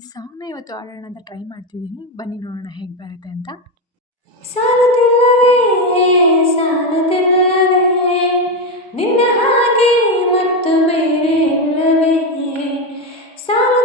ಸಾಂಗ್‌ನ ಇವತ್ತು ಹಾಡೋಣ ಅಂತ ಟ್ರೈ ಮಾಡ್ತಿದ್ದೀನಿ. ಬನ್ನಿ ನೋಡೋಣ ಹೇಗೆ ಬರುತ್ತೆ ಅಂತ. ಸಾಲುತ್ತಿಲ್ಲವೇ ಸಾಲುತ್ತಿಲ್ಲವೇ ನಿನ್ನ ಹಾಗೆ ಮತ್ತು ಬೇರೆ ಇಲ್ಲವೇ ಸಾಲು